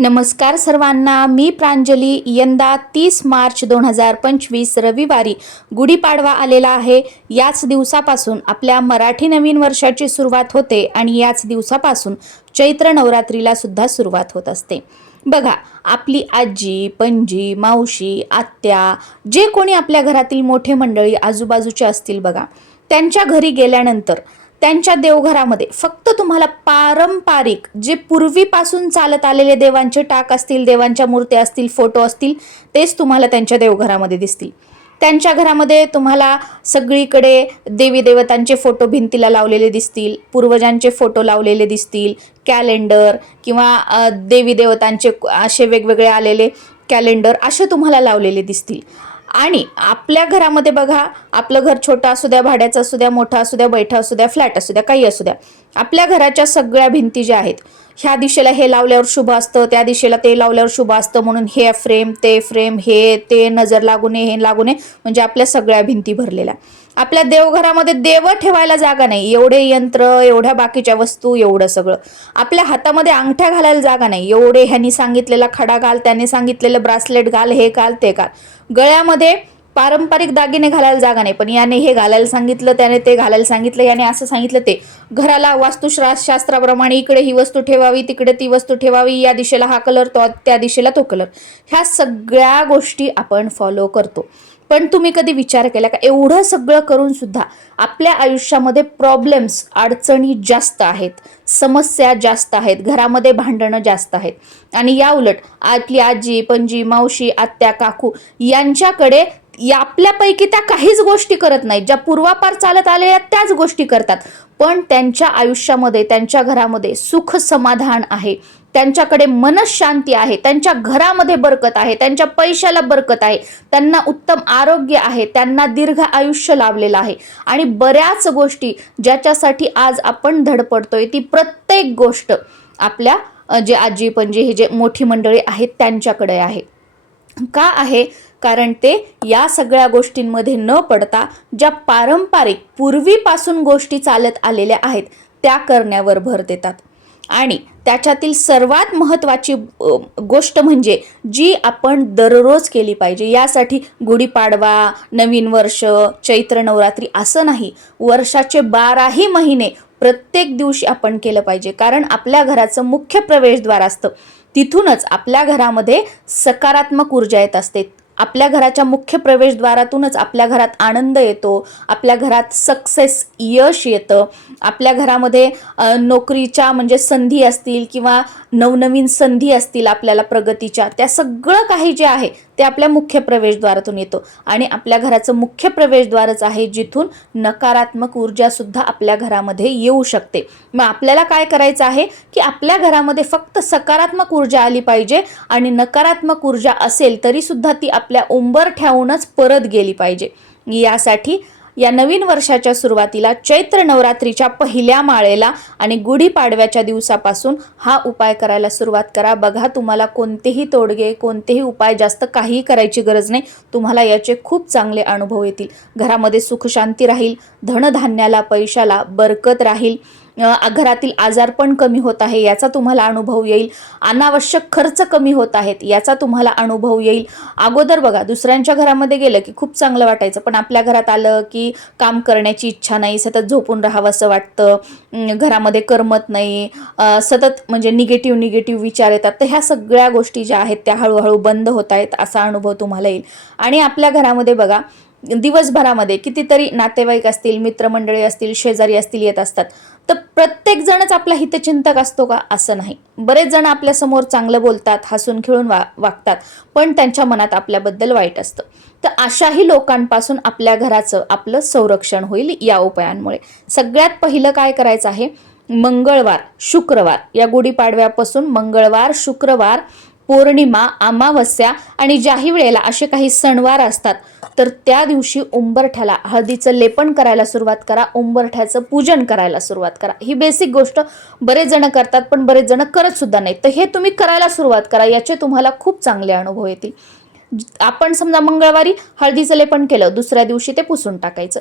नमस्कार सर्वांना मी प्रांजली. यंदा तीस मार्च दोन हजार पंचवीस रविवारी गुढीपाडवा आलेला आहे. याच दिवसापासून आपल्या मराठी नवीन वर्षाची सुरुवात होते आणि याच दिवसापासून चैत्र नवरात्रीला सुद्धा सुरुवात होत असते. बघा आपली आजी पणजी मावशी आत्या जे कोणी आपल्या घरातील मोठे मंडळी आजूबाजूचे असतील बघा त्यांच्या घरी गेल्यानंतर त्यांच्या देवघरामध्ये. फक्त तुम्हाला पारंपरिक जे पूर्वीपासून चालत आलेले देवांचे टाक असतील देवांच्या मूर्त्या असतील फोटो असतील तेच तुम्हाला त्यांच्या देवघरामध्ये दिसतील. त्यांच्या घरामध्ये तुम्हाला सगळीकडे देवी देवतांचे फोटो भिंतीला लावलेले दिसतील पूर्वजांचे फोटो लावलेले दिसतील कॅलेंडर किंवा देवी देवतांचे असे वेगवेगळे आलेले कॅलेंडर असे तुम्हाला लावलेले दिसतील. आणि आपल्या घरामध्ये बघा आपलं घर छोटं असू द्या भाड्याचं असू द्या मोठं असू द्या बैठं असू द्या फ्लॅट असू द्या काही असू द्या आपल्या घराच्या सगळ्या भिंती ज्या आहेत ह्या दिशेला हे लावल्यावर शुभ असतं त्या दिशेला ते लावल्यावर शुभ असतं म्हणून हे फ्रेम ते फ्रेम हे ते नजर लागू नये हे लागू नये म्हणजे आपल्या सगळ्या भिंती भरलेल्या. आपल्या देवघरामध्ये देव ठेवायला जागा नाही. एवढे यंत्र एवढ्या बाकीच्या वस्तू एवढं सगळं. आपल्या हातामध्ये अंगठ्या घालायला जागा नाही. एवढे ह्यांनी सांगितलेला खडा घाल त्याने सांगितलेलं ब्रासलेट घाल हे घाल ते घाल. गळ्यामध्ये पारंपरिक दागिने घालायला जागा नाही. पण याने हे घालायला सांगितलं त्याने ते घालायला सांगितलं याने असं सांगितलं ते. घराला वास्तुशास्त्राप्रमाणे इकडे ही वस्तू ठेवावी तिकडे ती वस्तू ठेवावी या दिशेला हा कलर तो त्या दिशेला तो कलर ह्या सगळ्या गोष्टी आपण फॉलो करतो. पण तुम्ही कधी विचार केला का? एवढं सगळं करून सुद्धा आपल्या आयुष्यामध्ये प्रॉब्लेम्स अडचणी जास्त आहेत. समस्या जास्त आहेत. घरामध्ये भांडणं जास्त आहेत. आणि या उलट आपली आजी पणजी मावशी आत्या काकू यांच्याकडे आपल्यापैकी त्या काहीच गोष्टी करत नाहीत. ज्या पूर्वापार चालत आलेल्या त्याच गोष्टी करतात. पण त्यांच्या आयुष्यामध्ये त्यांच्या घरामध्ये सुख समाधान आहे. त्यांच्याकडे मनशांती आहे. त्यांच्या घरामध्ये बरकत आहे. त्यांच्या पैशाला बरकत आहे. त्यांना उत्तम आरोग्य आहे. त्यांना दीर्घ आयुष्य लाभलेलं आहे. आणि बऱ्याच गोष्टी ज्याच्यासाठी आज आपण धडपडतोय ती प्रत्येक गोष्ट आपल्या जे आजी पणजी हे जे मोठी मंडळी आहेत त्यांच्याकडे आहे. का आहे? कारण ते या सगळ्या गोष्टींमध्ये न पडता ज्या पारंपरिक पूर्वीपासून गोष्टी चालत आलेल्या आहेत त्या करण्यावर भर देतात. आणि त्याच्यातील सर्वात महत्त्वाची गोष्ट म्हणजे जी आपण दररोज केली पाहिजे यासाठी गुढीपाडवा नवीन वर्ष चैत्र नवरात्री असं नाही वर्षाचे बाराही महिने प्रत्येक दिवशी आपण केलं पाहिजे. कारण आपल्या घराचं मुख्य प्रवेशद्वार असतं. तिथूनच आपल्या घरामध्ये सकारात्मक ऊर्जा येत असते. आपल्या घराच्या मुख्य प्रवेशद्वारातूनच आपल्या घरात आनंद येतो आपल्या घरात सक्सेस यश येतं. आपल्या घरामध्ये नोकरीच्या म्हणजे संधी असतील किंवा नवनवीन संधी असतील आपल्याला प्रगतीच्या त्या सगळं काही जे आहे ते आपल्या मुख्य प्रवेशद्वारातून येतो. आणि आपल्या घराचं मुख्य प्रवेशद्वारच आहे जिथून नकारात्मक ऊर्जासुद्धा आपल्या घरामध्ये येऊ शकते. मग आपल्याला काय करायचं आहे? की आपल्या घरामध्ये फक्त सकारात्मक ऊर्जा आली पाहिजे आणि नकारात्मक ऊर्जा असेल तरीसुद्धा ती आपल्या उंबर ठेवूनच परत गेली पाहिजे. यासाठी या नवीन वर्षाच्या सुरुवातीला चैत्र नवरात्रीच्या पहिल्या माळेला आणि गुढीपाडव्याच्या दिवसापासून हा उपाय करायला सुरुवात करा. बघा तुम्हाला कोणतेही तोडगे कोणतेही उपाय जास्त काहीही करायची गरज नाही. तुम्हाला याचे खूप चांगले अनुभव येतील. घरामध्ये सुखशांती राहील धनधान्याला पैशाला बरकत राहील. घरातील आजारपण कमी होत आहे याचा तुम्हाला अनुभव येईल. अनावश्यक खर्च कमी होत आहेत याचा तुम्हाला अनुभव येईल. अगोदर बघा दुसऱ्यांच्या घरामध्ये गेलं की खूप चांगलं वाटायचं पण आपल्या घरात आलं की काम करण्याची इच्छा नाही सतत झोपून राहावं असं वाटतं घरामध्ये करमत नाही सतत म्हणजे निगेटिव्ह निगेटिव्ह विचार येतात. तर ह्या सगळ्या गोष्टी ज्या आहेत त्या हळूहळू बंद होत आहेत असा अनुभव तुम्हाला येईल. आणि आपल्या घरामध्ये बघा दिवसभरामध्ये कितीतरी नातेवाईक असतील मित्रमंडळी असतील शेजारी असतील येत असतात. तर प्रत्येक जणच आपला हितचिंतक असतो का? असं नाही. बरेच जण आपल्यासमोर चांगलं बोलतात हसून खेळून वा वागतात पण त्यांच्या मनात आपल्याबद्दल वाईट असतं. तर अशाही लोकांपासून आपल्या घराचं आपलं संरक्षण होईल या उपायांमुळे. सगळ्यात पहिलं काय करायचं आहे? मंगळवार शुक्रवार. या गुढीपाडव्यापासून मंगळवार शुक्रवार पौर्णिमा अमावस्या आणि ज्याही वेळेला असे काही सणवार असतात तर त्या दिवशी उंबरठ्याला हळदीचं लेपन करायला सुरुवात करा उंबरठ्याचं पूजन करायला सुरुवात करा. ही बेसिक गोष्ट बरेच जण करतात पण बरेच जण करत सुद्धा नाही तर हे तुम्ही करायला सुरुवात करा याचे तुम्हाला खूप चांगले अनुभव येतील. आपण समजा मंगळवारी हळदीचं लेपन केलं दुसऱ्या दिवशी ते पुसून टाकायचं.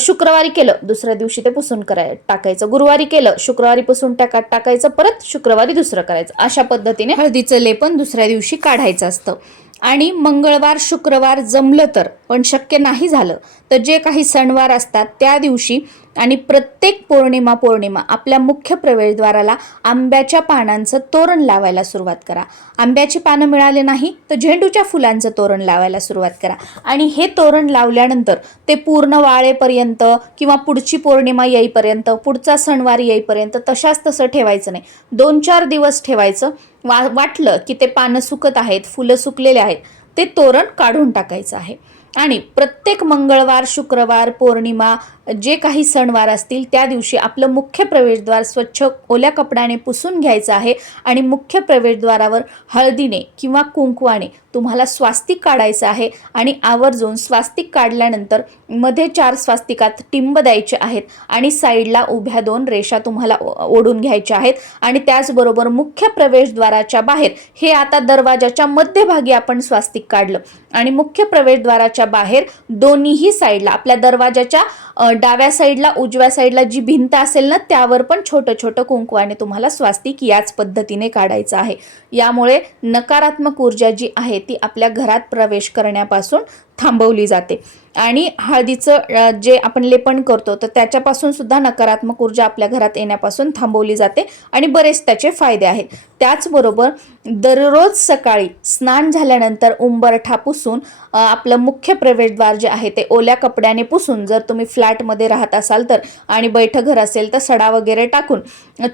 शुक्रवारी केलं. दुसऱ्या दिवशी ते पुसून कराय टाकायचं. गुरुवारी केलं. शुक्रवारी पुसून टाका टाकायचं. परत शुक्रवारी दुसरं करायचं. अशा पद्धतीने हळदीचं लेपन दुसऱ्या दिवशी काढायचं असतं. आणि मंगळवार शुक्रवार जमलं तर पण शक्य नाही झालं तर जे काही सणवार असतात त्या दिवशी आणि प्रत्येक पौर्णिमा पौर्णिमा आपल्या मुख्य प्रवेशद्वाराला आंब्याच्या पानांचं तोरण लावायला सुरुवात करा. आंब्याची पानं मिळाले नाही तर झेंडूच्या फुलांचं तोरण लावायला सुरुवात करा. आणि हे तोरण लावल्यानंतर ते पूर्ण वाळेपर्यंत किंवा पुढची पौर्णिमा येईपर्यंत पुढचा सणवार येईपर्यंत तशाच तसं ठेवायचं नाही. दोन चार दिवस ठेवायचं वा वाटलं की ते पानं सुकत आहेत फुलं सुकलेले आहेत ते तोरण काढून टाकायचं आहे. आणि प्रत्येक मंगळवार शुक्रवार पौर्णिमा जे काही सणवार असतील त्या दिवशी आपलं मुख्य प्रवेशद्वार स्वच्छ ओल्या कपड्याने पुसून घ्यायचं आहे आणि मुख्य प्रवेशद्वारावर हळदीने किंवा कुंकवाने तुम्हाला स्वास्तिक काढायचं आहे आणि आवर्जून स्वास्तिक काढल्यानंतरमध्ये चार स्वास्तिकात टिंब द्यायचे आहेत आणि साईडला उभ्या दोन रेषा तुम्हाला ओ- ओढून घ्यायच्या आहेत आणि त्याचबरोबर मुख्य प्रवेशद्वाराच्या बाहेर हे आता दरवाजाच्या मध्यभागी आपण स्वास्तिक काढलं आणि मुख्य प्रवेशद्वाराच्या बाहेर दोन्हीही साईडला आपल्या दरवाजाच्या डाव्या साईडला उजव्या साईडला जी भिंत असेल ना त्यावर पण छोटं छोटं कुंकवाने तुम्हाला स्वास्तिक याच पद्धतीने काढायचं आहे. यामुळे नकारात्मक ऊर्जा जी आहे ती आपल्या घरात प्रवेश करण्यापासून थांबवली जाते. आणि हळदीचं जे आपण लेपन करतो तर त्याच्यापासून सुद्धा नकारात्मक ऊर्जा आपल्या घरात येण्यापासून थांबवली जाते आणि बरेच त्याचे फायदे आहेत. त्याचबरोबर दररोज सकाळी स्नान झाल्यानंतर उंबरठा पुसून आपलं मुख्य प्रवेशद्वार जे आहे ते ओल्या कपड्याने पुसून जर तुम्ही फ्लॅटमध्ये राहत असाल तर आणि बैठं घर असेल तर सडा वगैरे टाकून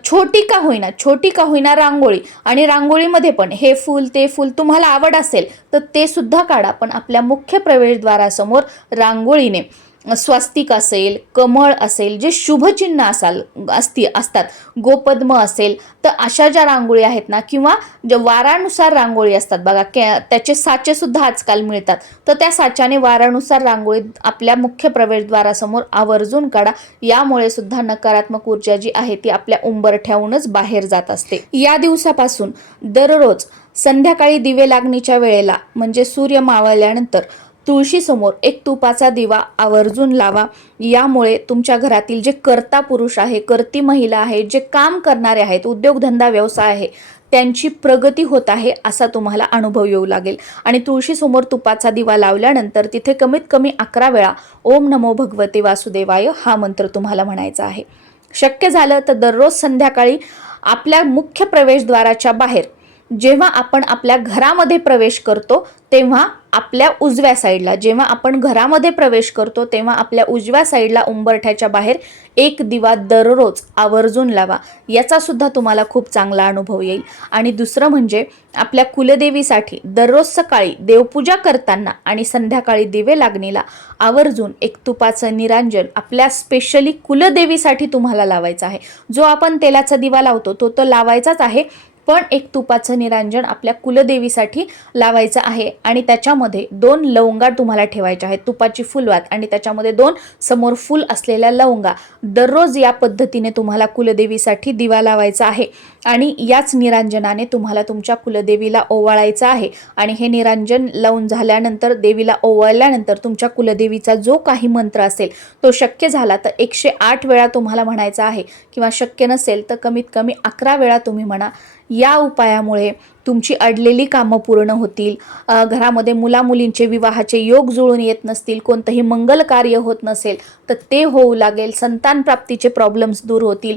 छोटी का होईना छोटी का होईना रांगोळी आणि रांगोळीमध्ये पण हे फूल ते फूल तुम्हाला आवड असेल तर ते सुद्धा काढा. पण आपल्या मुख्य प्रवेशद्वारासमोर रांगोळीने स्वस्तिक असेल कमळ असेल जे शुभचिन्ह असाल असती असतात गोपद्म असेल तर अशा ज्या रांगोळी आहेत ना किंवा ज्या वारानुसार रांगोळी असतात बघा के त्याचे साचेसुद्धा आजकाल मिळतात तर त्या साच्याने वारानुसार रांगोळी आपल्या मुख्य प्रवेशद्वारासमोर आवर्जून काढा. यामुळे सुद्धा नकारात्मक ऊर्जा जी आहे ती आपल्या उंबरठ्याहूनच बाहेर जात असते. या दिवसापासून दररोज संध्याकाळी दिवे लागणीच्या वेळेला म्हणजे सूर्य मावळल्यानंतर तुळशीसमोर एक तुपाचा दिवा आवर्जून लावा. यामुळे तुमच्या घरातील जे कर्ता पुरुष आहे कर्ती महिला आहे जे काम करणारे आहेत उद्योगधंदा व्यवसाय आहे त्यांची प्रगती होत आहे असा तुम्हाला अनुभव येऊ लागेल. आणि तुळशीसमोर तुपाचा दिवा लावल्यानंतर तिथे कमीत कमी अकरा वेळा ओम नमो भगवते वासुदेवाय हा मंत्र तुम्हाला म्हणायचा आहे. शक्य झालं तर दररोज संध्याकाळी आपल्या मुख्य प्रवेशद्वाराच्या बाहेर जेव्हा आपण आपल्या घरामध्ये प्रवेश करतो तेव्हा आपल्या उजव्या साईडला जेव्हा आपण घरामध्ये प्रवेश करतो तेव्हा आपल्या उजव्या साईडला उंबरठ्याच्या बाहेर एक दिवा दररोज आवर्जून लावा. याचा सुद्धा तुम्हाला खूप चांगला अनुभव येईल. आणि दुसरं म्हणजे आपल्या कुलदेवीसाठी दररोज सकाळी देवपूजा करताना आणि संध्याकाळी दिवे लागणीला आवर्जून एक तुपाचं निरांजन आपल्या स्पेशली कुलदेवीसाठी तुम्हाला लावायचं आहे. जो आपण तेलाचा दिवा लावतो तो तर लावायचाच आहे. पण एक तुपाचं निरांजन आपल्या कुलदेवीसाठी लावायचं आहे. आणि त्याच्यामध्ये दोन लवंगा तुम्हाला ठेवायच्या आहेत. तुपाची फुलवात आणि त्याच्यामध्ये दोन समोर फुल असलेल्या लवंगा. दररोज या पद्धतीने तुम्हाला कुलदेवीसाठी दिवा लावायचा आहे. आणि याच निरांजनाने तुम्हाला तुमच्या कुलदेवीला ओवाळायचं आहे. आणि हे निरांजन लावून झाल्यानंतर देवीला ओवाळल्यानंतर तुमच्या कुलदेवीचा जो काही मंत्र असेल तो शक्य झाला तर एकशे आठ वेळा तुम्हाला म्हणायचा आहे. किंवा शक्य नसेल तर कमीत कमी अकरा वेळा तुम्ही म्हणा. या उपायामुळे तुमची अडलेली कामं पूर्ण होतील. घरामध्ये मुलामुलींचे विवाहाचे योग जुळून येत नसतील कोणतंही मंगल कार्य होत नसेल तर ते होऊ लागेल. संतान प्राप्तीचे प्रॉब्लेम्स दूर होतील.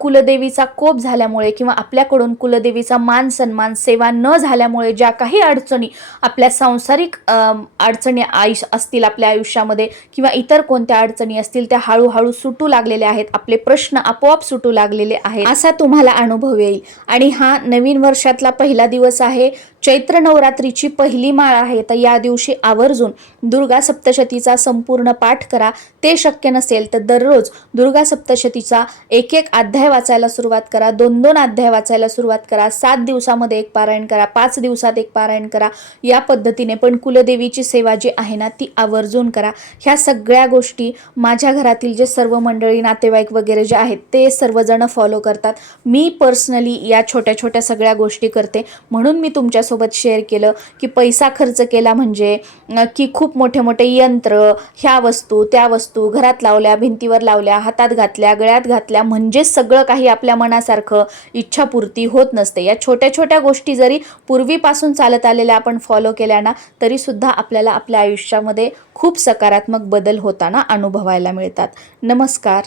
कुलदेवीचा कोप झाल्यामुळे किंवा आपल्याकडून कुलदेवीचा मान सन्मान सेवा न झाल्यामुळे ज्या काही अडचणी आपल्या सांसारिक अडचणी आयुष्य असतील आपल्या आयुष्यामध्ये किंवा इतर कोणत्या अडचणी असतील त्या हळूहळू सुटू लागलेल्या आहेत. आपले प्रश्न आपोआप सुटू लागलेले आहेत. असा तुम्हाला अनुभव येईल. आणि हा नवीन वर्षातला पहिला दिवस आहे. चैत्र नवरात्रीची पहिली माळ आहे तर या दिवशी आवर्जून दुर्गा सप्तशतीचा संपूर्ण पाठ करा. ते शक्य नसेल तर दररोज दुर्गा सप्तशतीचा एक एक अध्याय वाचायला सुरुवात करा. दोन दोन अध्याय वाचायला सुरुवात करा. सात दिवसामध्ये एक पारायण करा. पाच दिवसात एक पारायण करा. या पद्धतीने पण कुलदेवीची सेवा जी आहे ना ती आवर्जून करा. ह्या सगळ्या गोष्टी माझ्या घरातील जे सर्व मंडळी नातेवाईक वगैरे जे आहेत ते सर्वजण फॉलो करतात. मी पर्सनली या छोट्या छोट्या सगळ्या गोष्टी करते. म्हणून मी तुमच्या तुमच्यासोबत शेअर केलं की पैसा खर्च केला म्हणजे की खूप मोठे मोठे यंत्र ह्या वस्तू त्या वस्तू घरात लावल्या भिंतीवर लावल्या हातात घातल्या गळ्यात घातल्या म्हणजेच सगळं काही आपल्या मनासारखं इच्छापूर्ती होत नसते. या छोट्या छोट्या गोष्टी जरी पूर्वीपासून चालत आलेल्या आपण फॉलो केल्या ना तरीसुद्धा आपल्याला आपल्या आयुष्यामध्ये खूप सकारात्मक बदल होताना अनुभवायला मिळतात. नमस्कार.